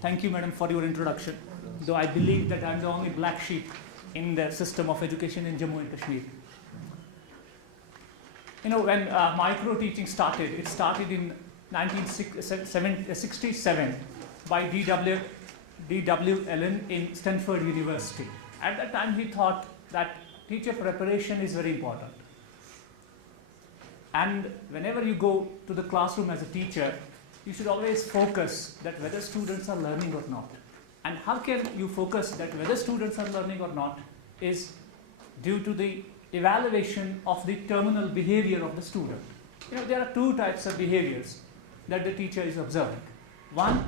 Thank you, madam, for your introduction. Though I believe that I'm the only black sheep in the system of education in Jammu and Kashmir. You know, when micro teaching started, it started in 1967 by D.W. Allen in Stanford University. At that time, he thought that teacher preparation is very important. And whenever you go to the classroom as a teacher, you should always focus that whether students are learning or not. And how can you focus that whether students are learning or not is due to the evaluation of the terminal behavior of the student. You know, there are two types of behaviors that the teacher is observing. One,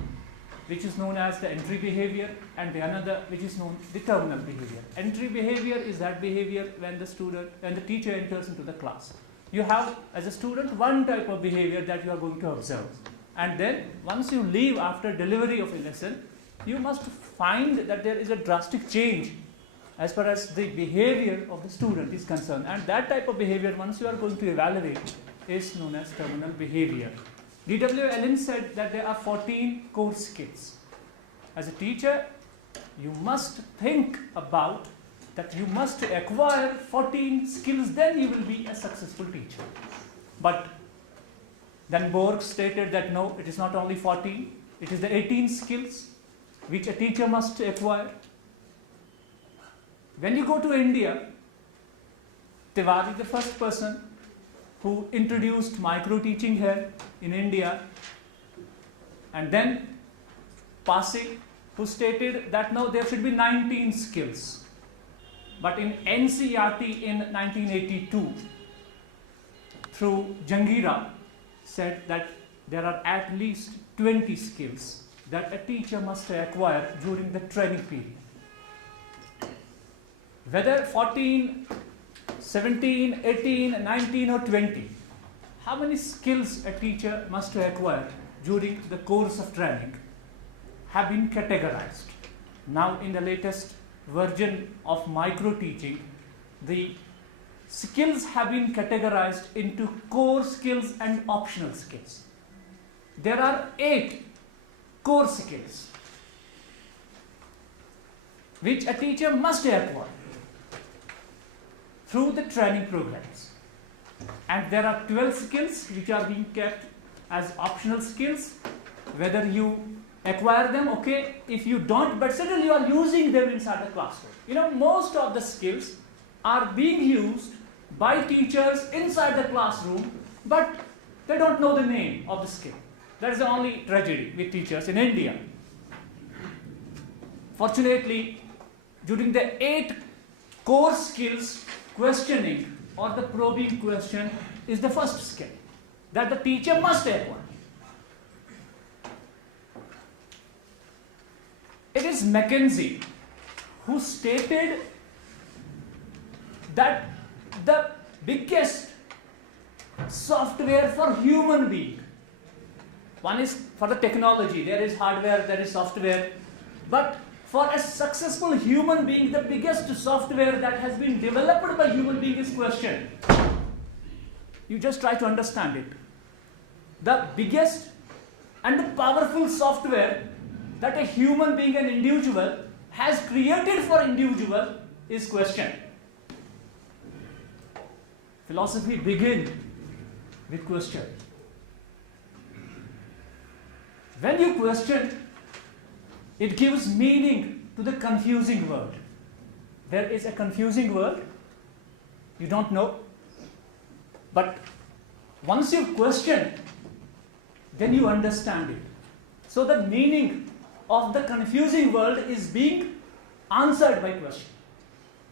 which is known as the entry behavior, and the another, which is known the terminal behavior. Entry behavior is that behavior when the teacher enters into the class. You have, as a student, one type of behavior that you are going to observe. And then, once you leave after delivery of a lesson, you must find that there is a drastic change as far as the behavior of the student is concerned. And that type of behavior, once you are going to evaluate, is known as terminal behavior. D.W. Allen said that there are 14 core skills. As a teacher, you must think about that you must acquire 14 skills, then you will be a successful teacher. But then Borg stated that no, it is not only 14, it is the 18 skills which a teacher must acquire. When you go to India, Tiwari, the first person who introduced micro teaching here in India, and then Pasig, who stated that no, there should be 19 skills. But in NCERT in 1982, through Jangira, said that there are at least 20 skills that a teacher must acquire during the training period. Whether 14, 17, 18, 19 or 20, how many skills a teacher must acquire during the course of training have been categorized. Now in the latest version of micro teaching, the skills have been categorized into core skills and optional skills. There are 8 core skills which a teacher must acquire through the training programs. And there are 12 skills which are being kept as optional skills. Whether you acquire them, okay, if you don't, but still you are using them inside the classroom. You know, most of the skills are being used by teachers inside the classroom, but they don't know the name of the skill. That is the only tragedy with teachers in India. Fortunately, during the 8 core skills, questioning or the probing question is the first skill that the teacher must acquire. It is McKinsey who stated that the biggest software for human being, one is for the technology, there is hardware, there is software, but for a successful human being, the biggest software that has been developed by human being is question. You just try to understand it. The biggest and powerful software that a human being, an individual, has created for individual is question. Philosophy begins with question. When you question, it gives meaning to the confusing word. There is a confusing word, you don't know, but once you question, then you understand it. So the meaning of the confusing word is being answered by question.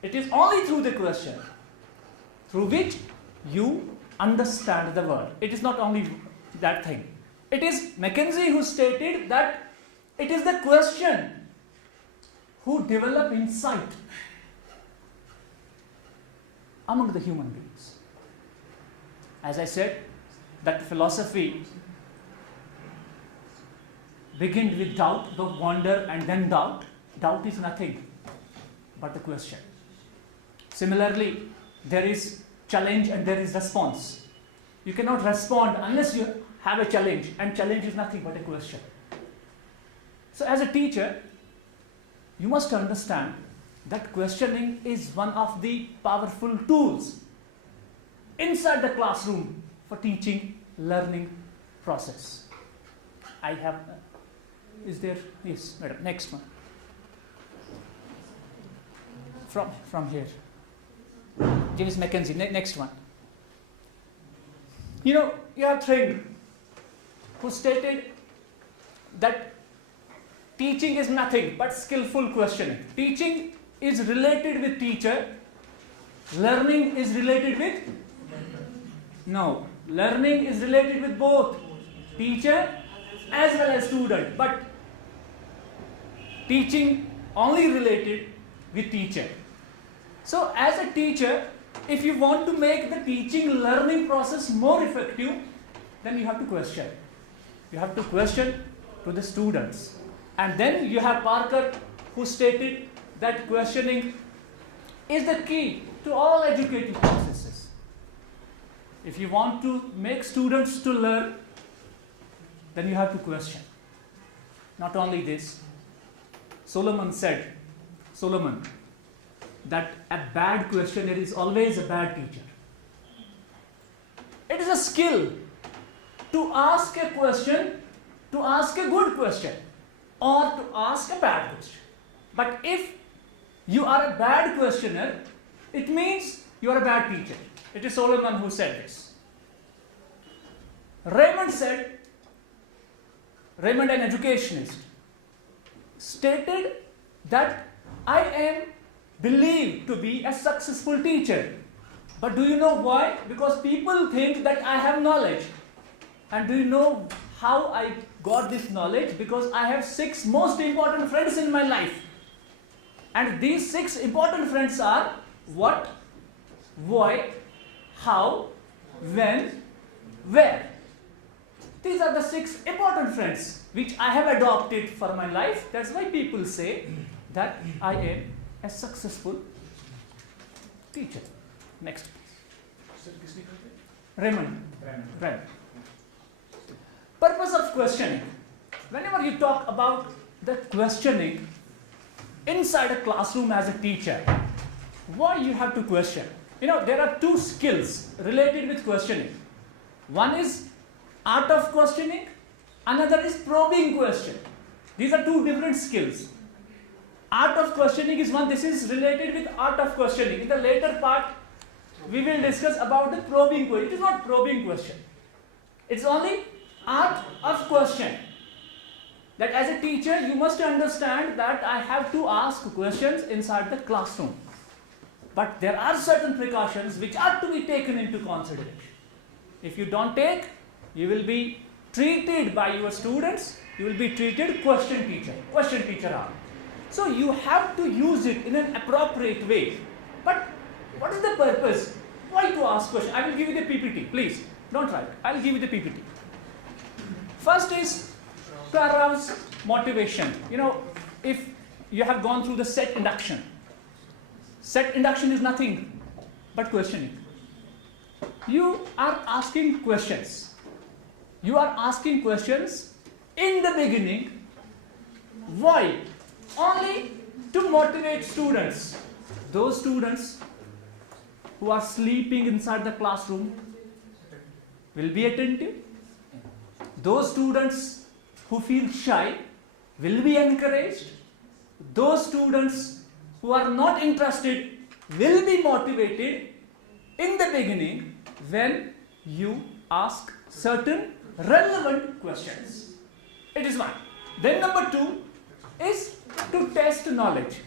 It is only through the question through which you understand the word. It is not only that thing. It is McKinsey who stated that it is the question who develop insight among the human beings. As I said, that philosophy begins with doubt, the wonder, and then doubt. Doubt is nothing but the question. Similarly, there is challenge and there is response. You cannot respond unless you have a challenge, and challenge is nothing but a question. So as a teacher, you must understand that questioning is one of the powerful tools inside the classroom for teaching, learning process. I have, is there, yes, madam, next one. From here. James Mackenzie, next one. You know, you have Tring, who stated that teaching is nothing but skillful questioning. Teaching is related with teacher. Learning is related with? No. Learning is related with both teacher as well as student. But teaching only related with teacher. So as a teacher, if you want to make the teaching learning process more effective, then you have to question. You have to question to the students. And then you have Parker, who stated that questioning is the key to all educative processes. If you want to make students to learn, then you have to question. Not only this, Solomon said, that a bad questioner is always a bad teacher. It is a skill to ask a question, to ask a good question, or to ask a bad question. But if you are a bad questioner, it means you are a bad teacher. It is Solomon who said this. Raymond, an educationist, stated that I am believed to be a successful teacher. But do you know why? Because people think that I have knowledge. And do you know how I got this knowledge? Because I have 6 most important friends in my life. And these 6 important friends are what, why, how, when, where. These are the 6 important friends which I have adopted for my life. That's why people say that I am a successful teacher. Next, please. Raymond. Purpose of questioning. Whenever you talk about the questioning inside a classroom as a teacher, why you have to question? You know, there are 2 skills related with questioning. One is art of questioning, another is probing question. These are 2 different skills. Art of questioning is one. This is related with art of questioning. In the later part, we will discuss about the probing question. It is not probing question. It's only art of question. That as a teacher, you must understand that I have to ask questions inside the classroom. But there are certain precautions which are to be taken into consideration. If you don't take, you will be treated by your students, you will be treated question teacher are. So you have to use it in an appropriate way. But what is the purpose? Why to ask questions? I will give you the PPT, please. Don't write. I will give you the PPT. First is to arouse motivation. You know, if you have gone through the set induction is nothing but questioning. You are asking questions. You are asking questions in the beginning. Why? Only to motivate students. Those students who are sleeping inside the classroom will be attentive. Those students who feel shy will be encouraged. Those students who are not interested will be motivated in the beginning when you ask certain relevant questions. It is one. Then number 2 is to test knowledge.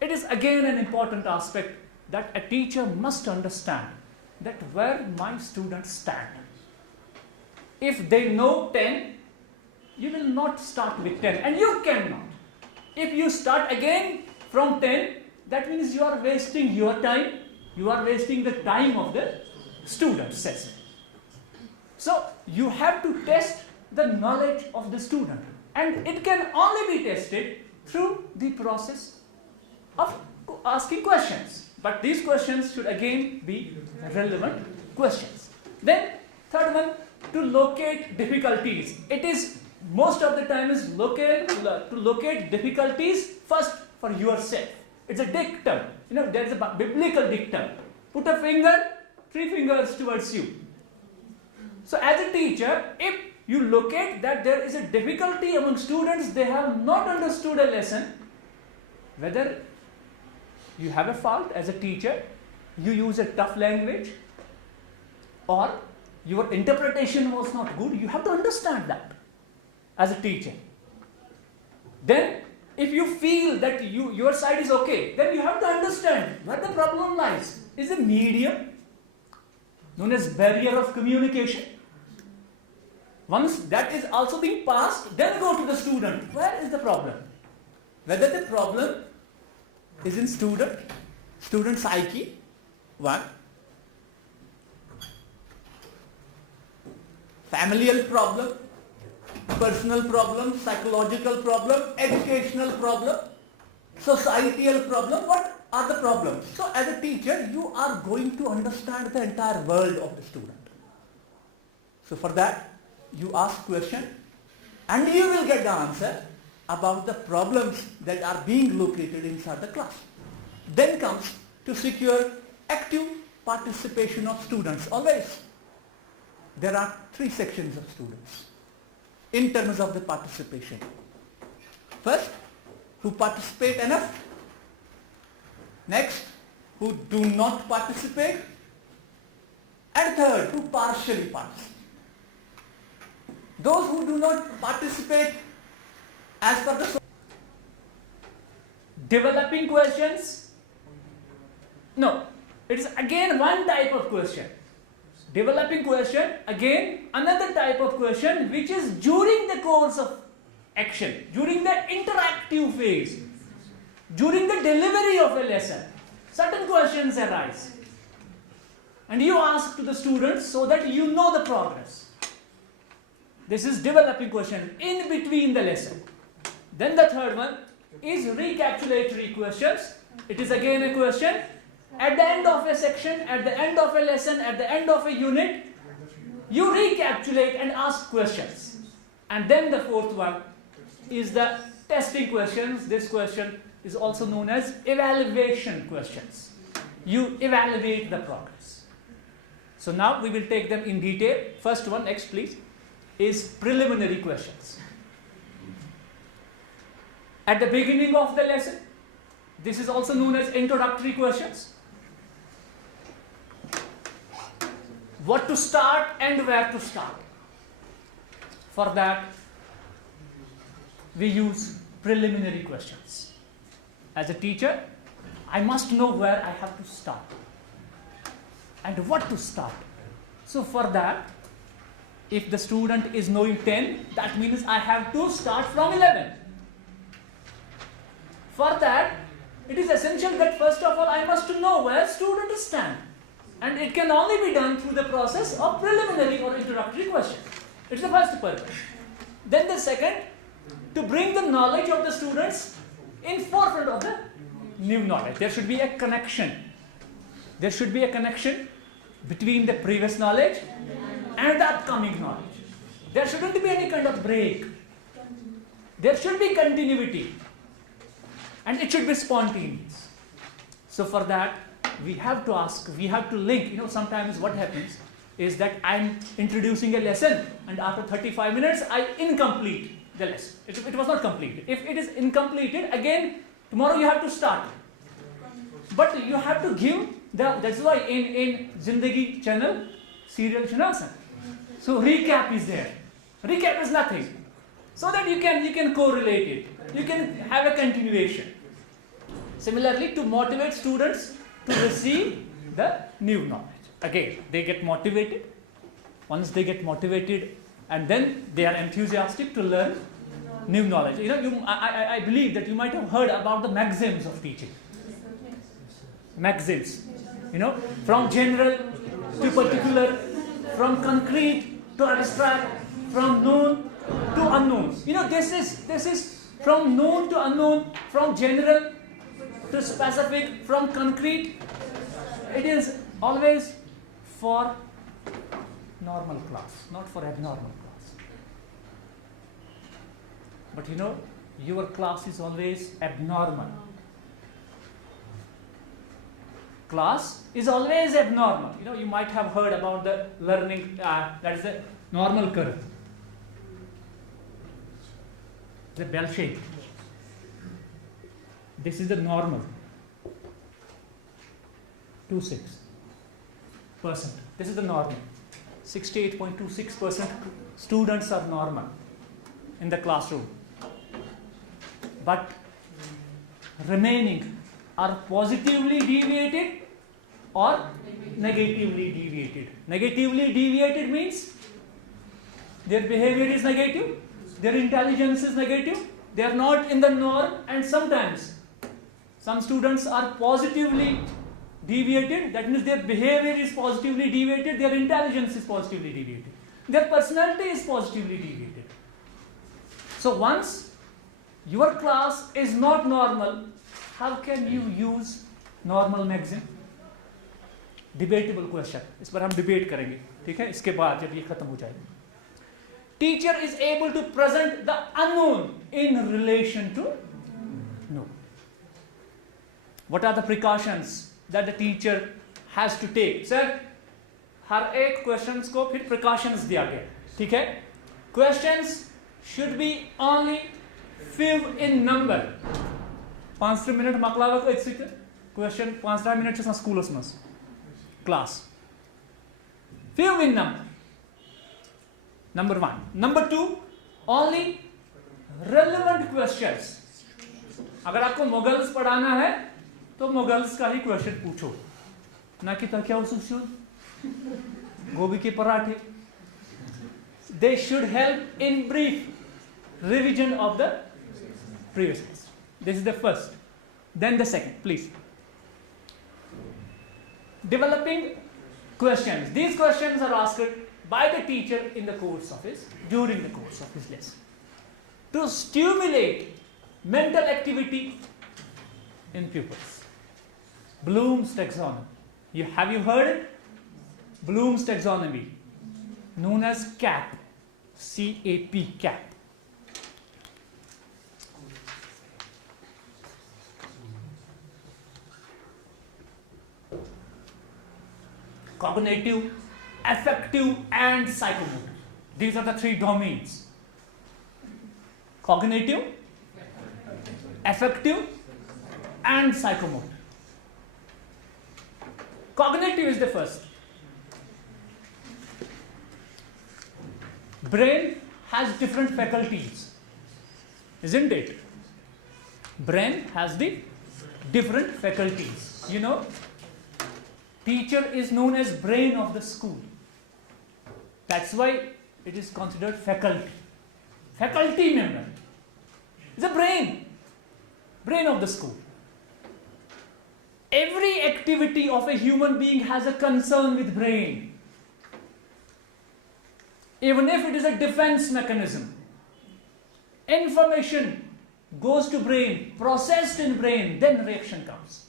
It is again an important aspect that a teacher must understand that where my students stand. If they know 10, you will not start with 10, and you cannot. If you start again from 10, that means you are wasting your time, you are wasting the time of the students. So you have to test the knowledge of the student, and it can only be tested through the process of asking questions. But these questions should again be relevant questions. Then third one, to locate difficulties. It is most of the time is to locate difficulties first for yourself. It's a dictum. There's a biblical dictum. Put a finger, 3 fingers towards you. So as a teacher, if you locate that there is a difficulty among students, they have not understood a lesson, whether you have a fault as a teacher, you use a tough language, or your interpretation was not good, you have to understand that as a teacher. Then, if you feel that your side is okay, then you have to understand where the problem lies. Is a medium, known as barrier of communication. Once that is also being passed, then go to the student. Where is the problem? Whether the problem is in student psyche, one, familial problem, personal problem, psychological problem, educational problem, societal problem. What are the problems? So as a teacher, you are going to understand the entire world of the student. So for that, you ask question and you will get the answer about the problems that are being located inside the class. Then comes to secure active participation of students. Always there are 3 sections of students in terms of the participation. First, who participate enough. Next, who do not participate. And third, who partially participate. Those who do not participate as per the developing questions. No, it is again one type of question. Developing question, again another type of question which is during the course of action, during the interactive phase, during the delivery of a lesson. Certain questions arise and you ask to the students so that you know the progress. This is developing question in between the lesson. Then the third one is recapitulatory questions. It is again a question at the end of a section, at the end of a lesson, at the end of a unit. You recapitulate and ask questions. And then the fourth one is the testing questions. This question is also known as evaluation questions. You evaluate the progress. So now we will take them in detail. First one, next please, is preliminary questions. At the beginning of the lesson, this is also known as introductory questions. What to start and where to start. For that, we use preliminary questions. As a teacher, I must know where I have to start and what to start. So for that, if the student is knowing 10, that means I have to start from 11. For that, it is essential that first of all I must know where students stand. And it can only be done through the process of preliminary or introductory questions. It's the first purpose. Then the second, to bring the knowledge of the students in forefront of the new knowledge. There should be a connection. There should be a connection between the previous knowledge and the upcoming knowledge. There shouldn't be any kind of break. There should be continuity. And it should be spontaneous. So for that, we have to ask, we have to link. Sometimes what happens is that I'm introducing a lesson and after 35 minutes, I incomplete the lesson. It was not completed. If it is incompleted, again, tomorrow you have to start. But you have to give, that's why in Zindagi channel, serial channels. So recap is there. Recap is nothing. So that you can correlate it. You can have a continuation. Similarly, to motivate students to receive the new knowledge. Again, they get motivated. Once they get motivated, and then they are enthusiastic to learn new knowledge. I believe that you might have heard about the maxims of teaching. Maxims. From general to particular, from concrete to abstract, from known to unknown. This is from known to unknown, from general to specific, from concrete. It is always for normal class, not for abnormal class. But your class is always abnormal. Class is always abnormal. You might have heard about the learning, that is the normal curve. The bell shape. This is the normal. 26%. This is the normal. 68.26% students are normal in the classroom. But remaining are positively deviated or negatively deviated. Negatively deviated means their behavior is negative, their intelligence is negative, they are not in the norm, and sometimes some students are positively deviated, that means their behavior is positively deviated, their intelligence is positively deviated, their personality is positively deviated. So once your class is not normal, how can you use normal maxim? Debatable question. इस पर हम debate करेंगे, ठीक है? इसके बाद जब ये खत्म हो जाएगा. Teacher is able to present the unknown in relation to known. What are the precautions that the teacher has to take? Sir, हर एक questions को फिर precautions दिया गया, ठीक है? Questions should be only few in number. 5 minutes मकलावा को एक question 5 minutes से स्कूलों में class. Few in number. Number 1. Number 2, only relevant questions. अगर आपको मुगल्स पढ़ाना है तो मुगल्स का ही क्वेश्चन पूछो, ना कि क्या उसूल गोभी के पराठे. They should help in brief revision of the previous test. This is the first. Then the second, please. Developing questions. These questions are asked by the teacher in the course of during the course of his lesson, to stimulate mental activity in pupils. Bloom's taxonomy. Have you heard it? Bloom's taxonomy, known as CAP, C-A-P, CAP. Cognitive, affective, and psychomotor. These are the 3 domains. Cognitive, affective, and psychomotor. Cognitive is the first. Brain has different faculties, isn't it? Brain has the different faculties. Teacher is known as brain of the school. That's why it is considered faculty. Faculty member is a brain of the school. Every activity of a human being has a concern with brain. Even if it is a defense mechanism, information goes to brain, processed in brain, then reaction comes.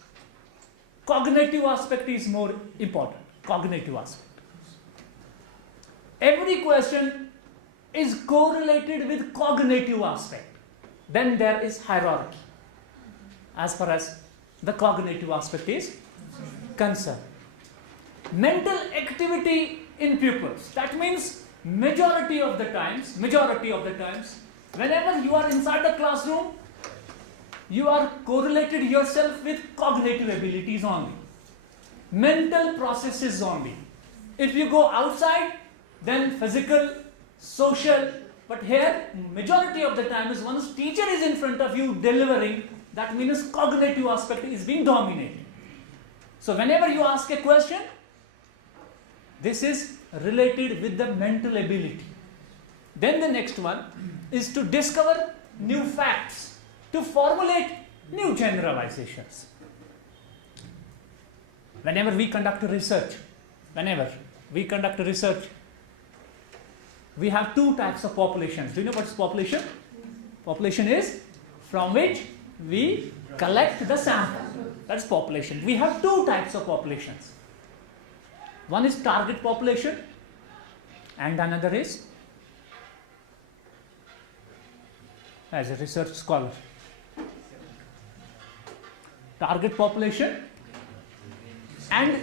Cognitive aspect is more important. Cognitive aspect. Every question is correlated with cognitive aspect. Then there is hierarchy as far as the cognitive aspect is concerned. Mental activity in pupils. That means majority of the times, whenever you are inside the classroom, you are correlated yourself with cognitive abilities only, mental processes only. If you go outside, then physical, social, but here majority of the time is once teacher is in front of you delivering, that means cognitive aspect is being dominated. So whenever you ask a question, this is related with the mental ability. Then the next one is to discover new facts, to formulate new generalizations. Whenever we conduct research, we have 2 types of populations. Do you know what is population? Population is from which we collect the sample. That's population. We have 2 types of populations. One is target population and another is as a research scholar. Target population and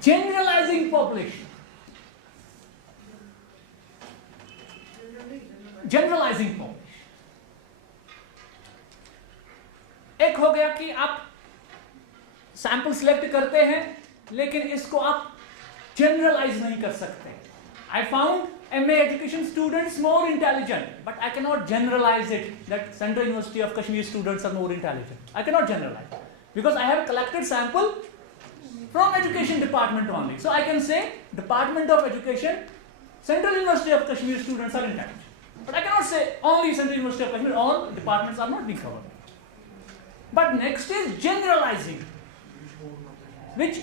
generalizing population. Generalizing population. एक हो गया कि आप sample select करते हैं लेकिन इसको आप जनरलाइज नहीं कर सकते. I found MA education students more intelligent, but I cannot generalize it that Central University of Kashmir students are more intelligent. I cannot generalize because I have collected sample from education department only. So I can say Department of Education, Central University of Kashmir students are intelligent. But I cannot say only Central University of Kashmir, all departments are not being covered. But next is generalizing, which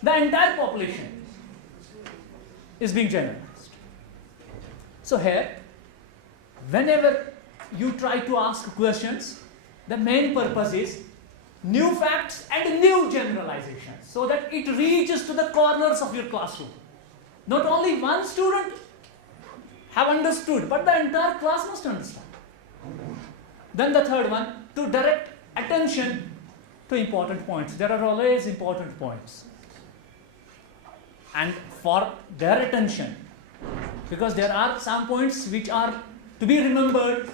the entire population is being generalized. So here, whenever you try to ask questions, the main purpose is new facts and new generalizations, so that it reaches to the corners of your classroom. Not only one student have understood, but the entire class must understand. Then the third one, to direct attention to important points. There are always important points. And for their attention, because there are some points which are to be remembered,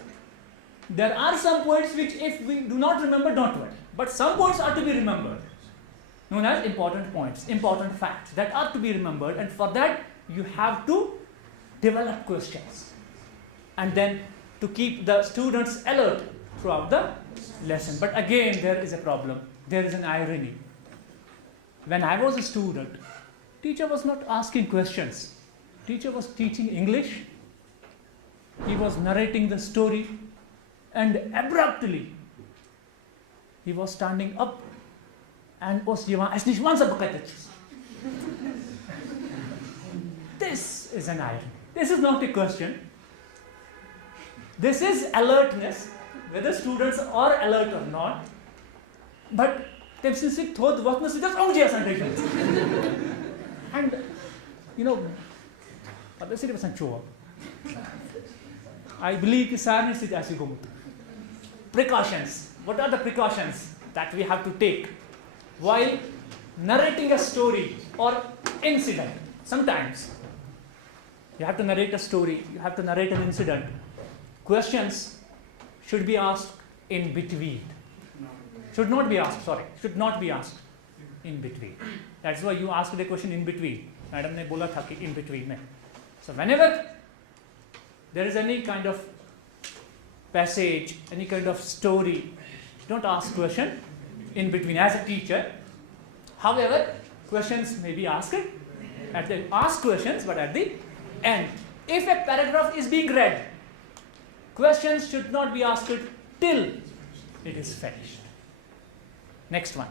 there are some points which if we do not remember, don't worry. But some points are to be remembered, known as important points, important facts that are to be remembered, and for that you have to develop questions. And then to keep the students alert throughout the lesson. But again, there is a problem, there is an irony. When I was a student, teacher was not asking questions. Teacher was teaching English. He was narrating the story, and abruptly he was standing up and was This is an irony. This is not a question. This is alertness, whether students are alert or not. But and you know, I believe precautions. What are the precautions that we have to take while narrating a story or incident? Sometimes you have to narrate a story, you have to narrate an incident. Questions should be asked in between. Should not be asked in between. That's why you asked the question in between. Madam ne bola tha ki in between mein. So whenever there is any kind of passage, any kind of story, don't ask question in between as a teacher. However, questions may be asked ask questions, but at the end. If a paragraph is being read, questions should not be asked till it is finished. Next one.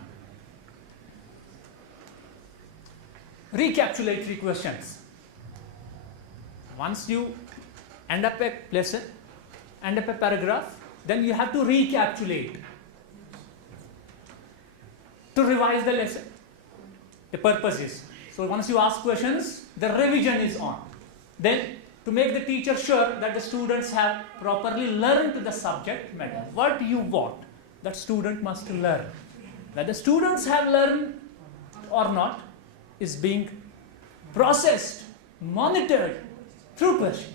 Recapitulatory questions. Once you end up a lesson, end up a paragraph, then you have to recapitulate to revise the lesson. The purpose is, so once you ask questions, the revision is on. Then to make the teacher sure that the students have properly learned the subject matter, what you want, that student must learn. Whether students have learned or not is being processed, monitored through question.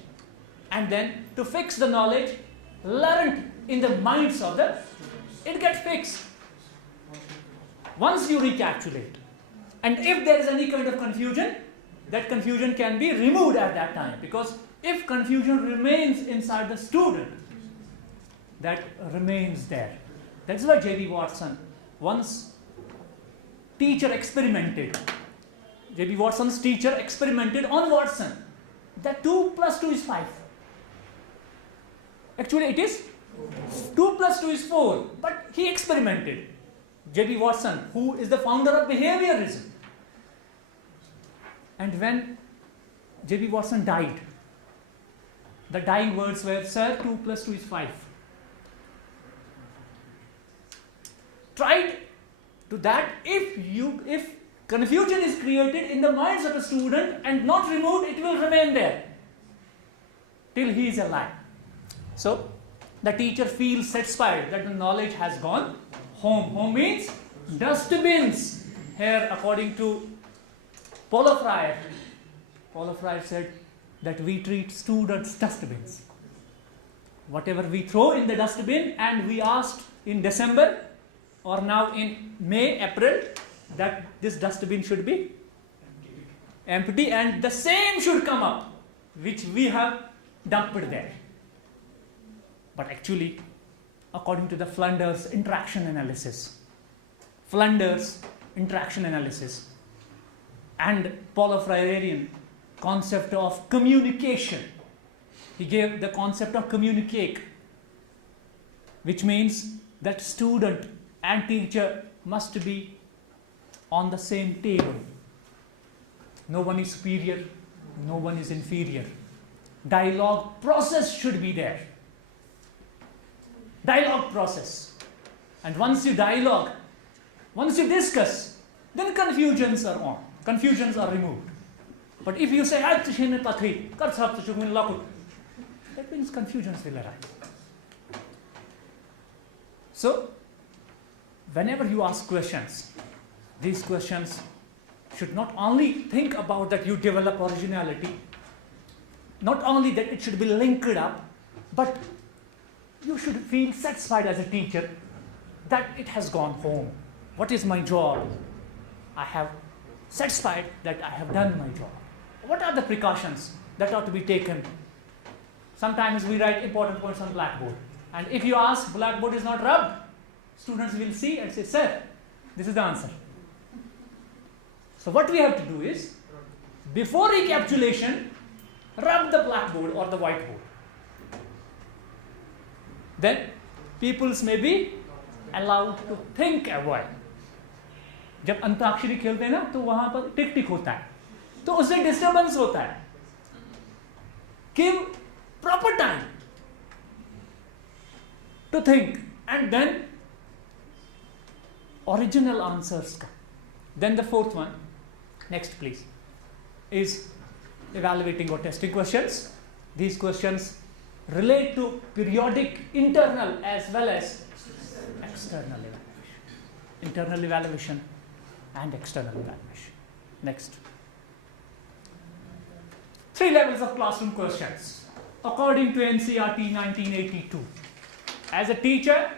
And then to fix the knowledge learned in the minds of the, it gets fixed. Once you recapitulate, and if there is any kind of confusion, that confusion can be removed at that time, because if confusion remains inside the student, that remains there. That's why J.B. Watson, once teacher experimented, J.B. Watson's teacher experimented on Watson, that 2 plus 2 is 5. Actually it is 2 plus 2 is 4, but he experimented. J.B. Watson, who is the founder of behaviorism. And when J.B. Watson died, the dying words were, "Sir, 2 plus 2 is 5. Tried to that, if confusion is created in the minds of a student and not removed, it will remain there till he is alive. So, the teacher feels satisfied that the knowledge has gone home. Home means dustbins. Here, according to Paulo Freire said that we treat students dustbins. Whatever we throw in the dustbin, and we asked in December or now in May, April, that this dustbin should be empty and the same should come up which we have dumped there. But actually, according to the Flunders interaction analysis and Paulo Freirean concept of communication, he gave the concept of communicate, which means that student and teacher must be on the same table. No one is superior, no one is inferior. Dialogue process should be there. Dialogue process. And once you dialogue, once you discuss, then confusions are removed. But if you say, that means confusions will arise. So, whenever you ask questions, these questions should not only think about that you develop originality, not only that it should be linked up, but you should feel satisfied as a teacher that it has gone home. What is my job? I have satisfied that I have done my job. What are the precautions that are to be taken? Sometimes we write important points on blackboard, and if you ask, blackboard is not rubbed, students will see and say, sir, this is the answer. So what we have to do is, before recapitulation, rub the blackboard or the whiteboard. Then pupils may be allowed to think a while. जब अंताक्षरी खेलते हैं ना, तो वहां पर टिक टिक होता है, तो उससे डिस्टर्बेंस होता है. Give proper time to think, and then original answers come. Then the fourth one, next please, is evaluating or testing questions. These questions relate to periodic internal as well as external evaluation. Internal evaluation and external evaluation. Next. 3 levels of classroom questions according to NCERT 1982. As a teacher,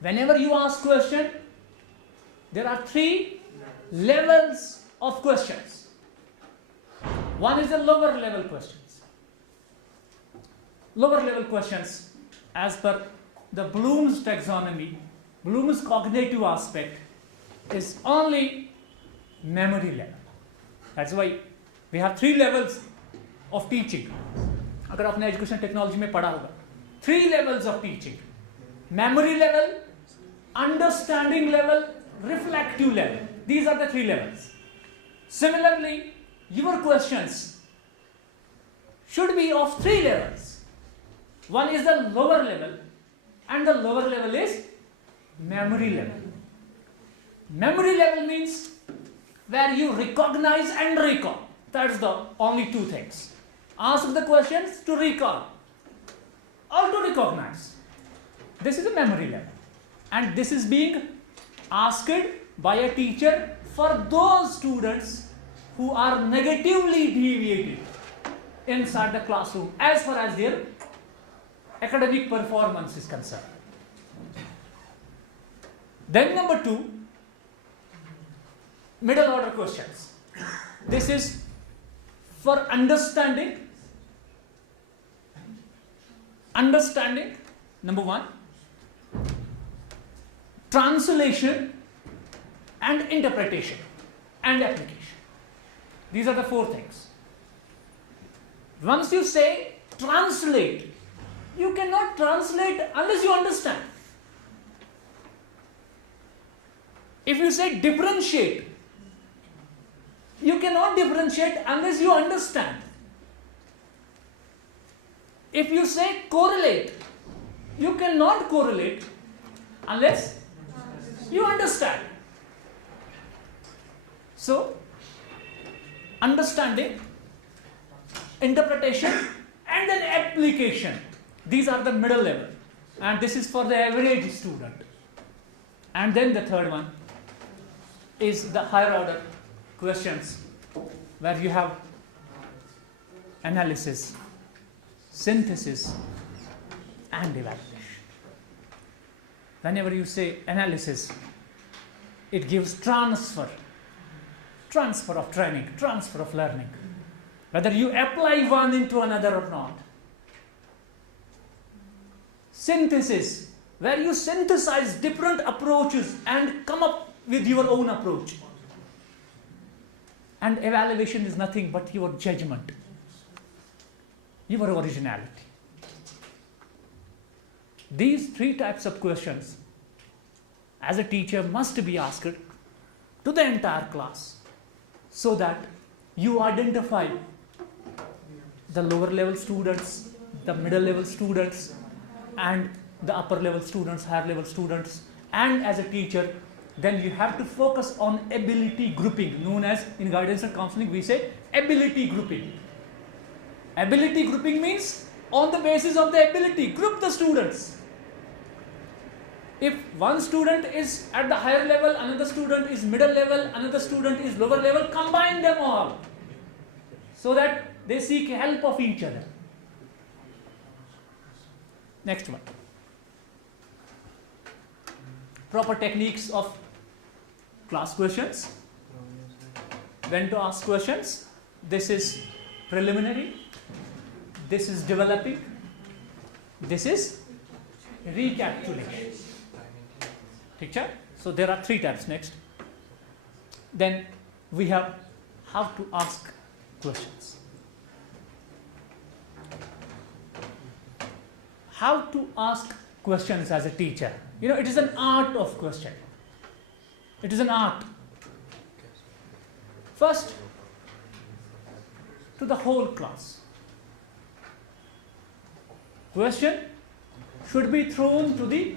whenever you ask question, there are 3 levels of questions. One is the lower level questions. Lower level questions, as per the Bloom's taxonomy, Bloom's cognitive aspect, is only memory level. That's why we have 3 levels of teaching. अगर आपने education technology में पढ़ा होगा, 3 levels of teaching: memory level, understanding level, reflective level. These are the 3 levels. Similarly, your questions should be of 3 levels. One is the lower level, and the lower level is memory level. Memory level means where you recognize and recall. That's the only 2 things. Ask the questions to recall or to recognize. This is a memory level, and this is being asked by a teacher for those students who are negatively deviated inside the classroom as far as their academic performance is concerned. Then number 2, middle order questions. This is for understanding, number 1, translation and interpretation and application. These are the 4 things. Once you say translate, you cannot translate unless you understand. If you say differentiate, you cannot differentiate unless you understand. If you say correlate, you cannot correlate unless you understand. So, understanding, interpretation, and then application. These are the middle level, and this is for the average student. And then the third one is the higher order questions, where you have analysis, synthesis, and evaluation. Whenever you say analysis, it gives transfer of training, transfer of learning, whether you apply one into another or not. Synthesis, where you synthesize different approaches and come up with your own approach. And evaluation is nothing but your judgment, your originality. These three types of questions, as a teacher, must be asked to the entire class, so that you identify the lower level students, the middle level students, and the upper level students, higher level students. And as a teacher, then you have to focus on ability grouping, known as, in guidance and counseling, we say ability grouping. Ability grouping means, on the basis of the ability, group the students. If one student is at the higher level, another student is middle level, another student is lower level, combine them all, so that they seek help of each other. Next one. Proper techniques of class questions. When to ask questions. This is preliminary, this is developing, this is recapitulation. Picture? So there are three types next. Then we have how to ask questions. How to ask questions as a teacher. You know, it is an art of question. It is an art. First, to the whole class. Question should be thrown to the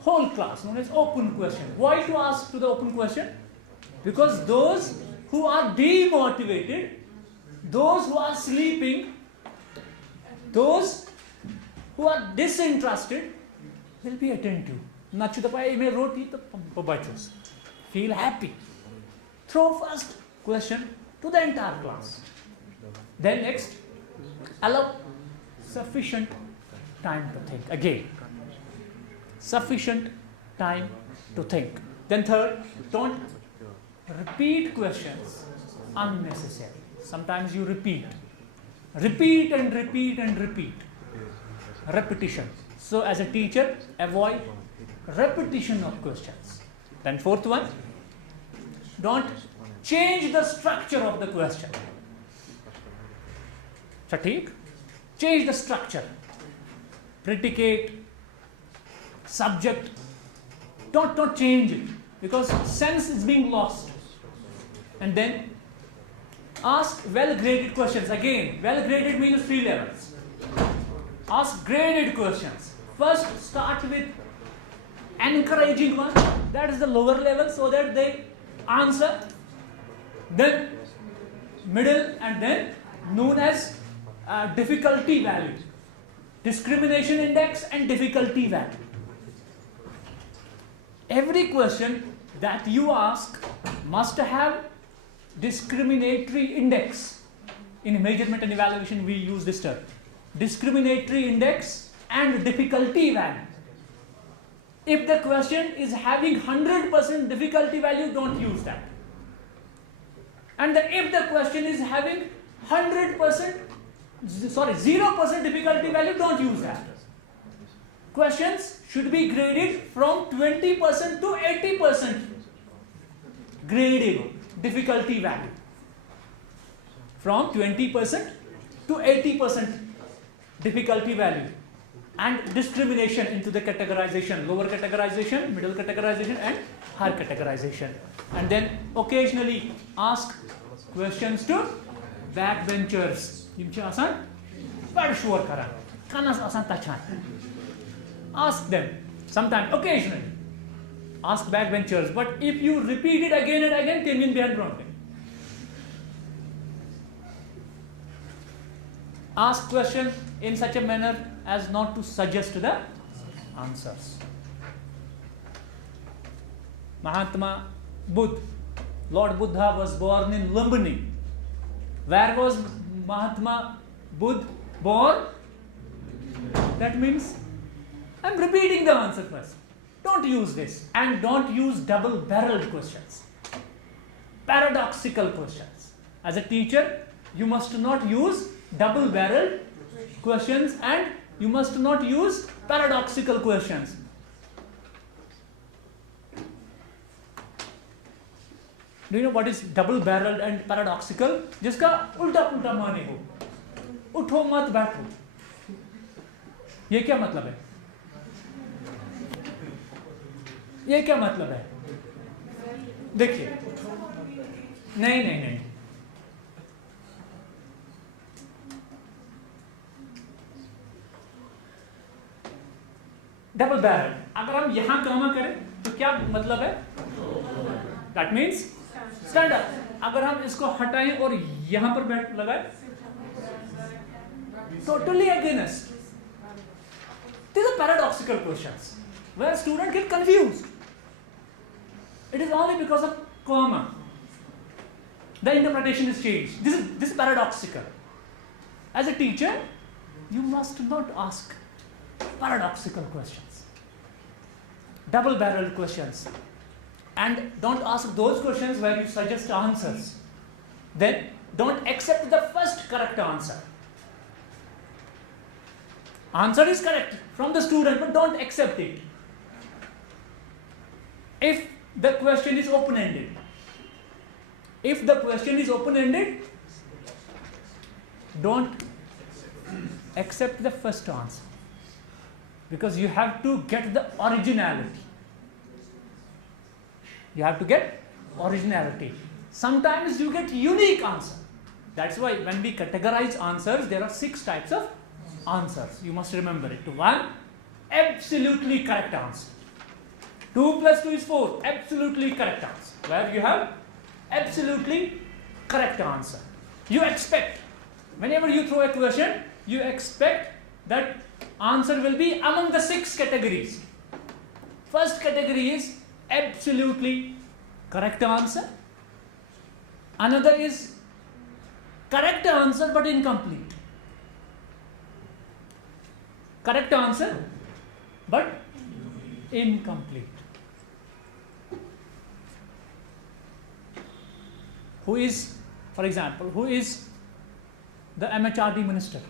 whole class, known as open question. Why to ask to the open question? Because those who are demotivated, those who are sleeping, those who are disinterested will be attentive. Feel happy. Throw first question to the entire class. Then next, allow sufficient time to think. Again, sufficient time to think. Then third, don't repeat questions unnecessarily. Sometimes you repeat and repeat and repeat. Repetition. So as a teacher, avoid repetition of questions. Then fourth one, don't change the structure of the question. Chatik? Change the structure. Predicate, subject. Don't change it, because sense is being lost. And then ask well-graded questions. Again, well-graded means 3 levels. Ask graded questions. First, start with encouraging one. That is the lower level, so that they answer. Then middle, and then known as difficulty value. Discrimination index and difficulty value. Every question that you ask must have discriminatory index. In measurement and evaluation, we use this term. Discriminatory index and difficulty value. If the question is having 100% difficulty value, don't use that. And if the question is having 0% difficulty value, don't use that. Questions should be graded from 20% to 80% graded difficulty value. From 20% to 80% difficulty value. And discrimination into the categorization, lower categorization, middle categorization, and higher categorization. And then occasionally ask questions to backbenchers. Ask them, sometimes, occasionally. Ask backbenchers, but if you repeat it again and again, they mean behind wrong. ask question in such a manner as not to suggest the answers. Mahatma Buddha, Lord Buddha was born in Lumbini. Where was Mahatma Buddha born? That means I'm repeating the answer first. Don't use this, and don't use double-barreled questions, paradoxical questions. As a teacher, you must not use double-barreled questions, and you must not use paradoxical questions. Do you know what is double-barreled and paradoxical? जिसका उल्टा-पुल्टा माने हो, उठो मत बैठो. ये क्या मतलब है? ये क्या मतलब है? देखिए, नहीं. डबल बैरल, अगर हम यहां कॉमा करें तो क्या मतलब है? That means stand up. अगर हम इसको हटाएं और यहां पर बैठ लगाएं, totally against. These are paradoxical questions where students get confused. It is only because of comma the interpretation is changed. This is paradoxical. As a teacher, you must not ask paradoxical questions, double-barreled questions, and don't ask those questions where you suggest answers. Then don't accept the first correct answer. Answer is correct from the student, but don't accept it. If the question is open-ended, don't accept the first answer, because you have to get the originality. Sometimes you get unique answer. That's why when we categorize answers, there are 6 types of answers. You must remember it. 1, absolutely correct answer. 2 plus 2 is 4, absolutely correct answer. Where you have absolutely correct answer. You expect, whenever you throw a question, you expect that answer will be among the 6 categories. First category is absolutely correct answer. Another is correct answer but incomplete. Correct answer but incomplete. Who is, for example, who is the MHRD minister?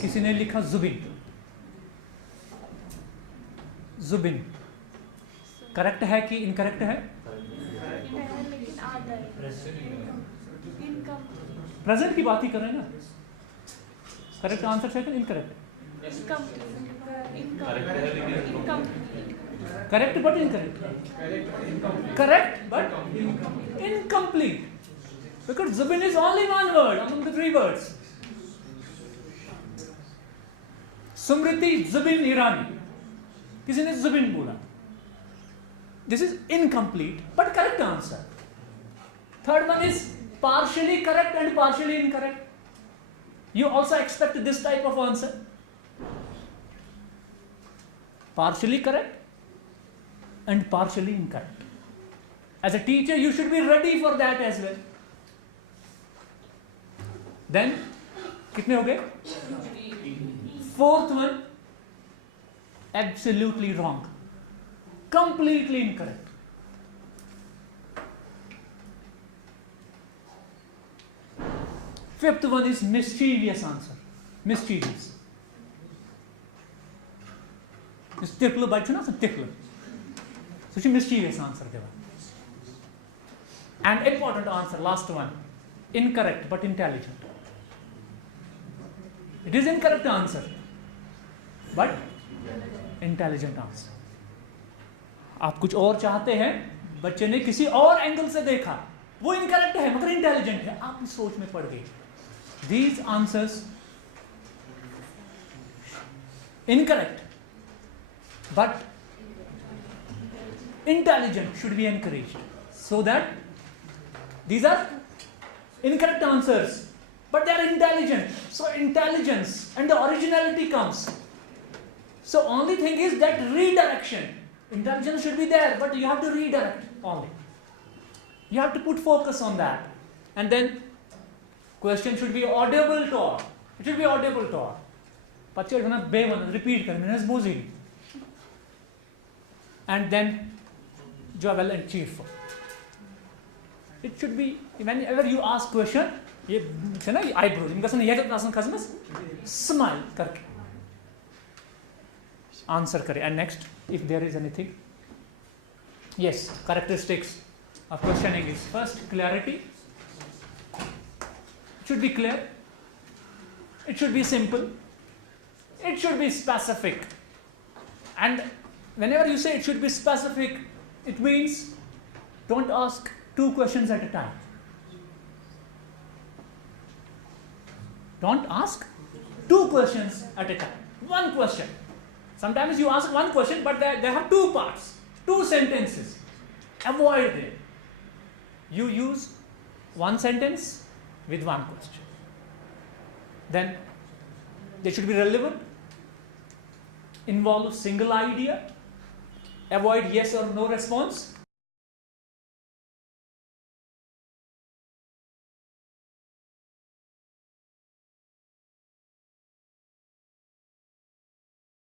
किसी ने लिखा Zubin. Correct है कि incorrect है? Present की बात ही कर रहे हैं ना. करेक्ट आंसर है कि incorrect? Correct but incorrect. Correct but incomplete, because Zubin is only one word among the 3 words. Smriti Zubin Irani, किसी ने Zubin बोला. This is incomplete but correct answer. Third one is partially correct and partially incorrect. You also expect this type of answer. Partially correct and partially incorrect. As a teacher, you should be ready for that as well. Then, कितने हो गए? 4th one, absolutely wrong, completely incorrect. Fifth one is mischievous answer. Mischievous. Tickler back na, tickler. So she mischievous answer deva. And important answer, last one, incorrect but intelligent. It is incorrect answer but intelligent answer. आप कुछ और चाहते हैं, बच्चे ने किसी और angle से देखा, वो इनकरेक्ट है मगर इंटेलिजेंट है, आप इस सोच में पड़ गए. These answers incorrect but intelligent should be encouraged, so that these are incorrect answers but they are intelligent. So intelligence and the originality comes. So only thing is that redirection. Intelligence should be there, but you have to redirect only. You have to put focus on that. And then question should be audible to all. It should be audible to all. Repeat and then well and cheerful. It should be, whenever you ask question, eyebrows, smile karke. Answer kare. And next, if there is anything. Yes, characteristics of questioning is first clarity. It should be clear. It should be simple. It should be specific. And whenever you say it should be specific, it means don't ask 2 questions at a time. Don't ask 2 questions at a time. 1 question. Sometimes you ask 1 question, but they have 2 parts, 2 sentences. Avoid it. You use 1 sentence with 1 question. Then they should be relevant, involve single idea, avoid yes or no response,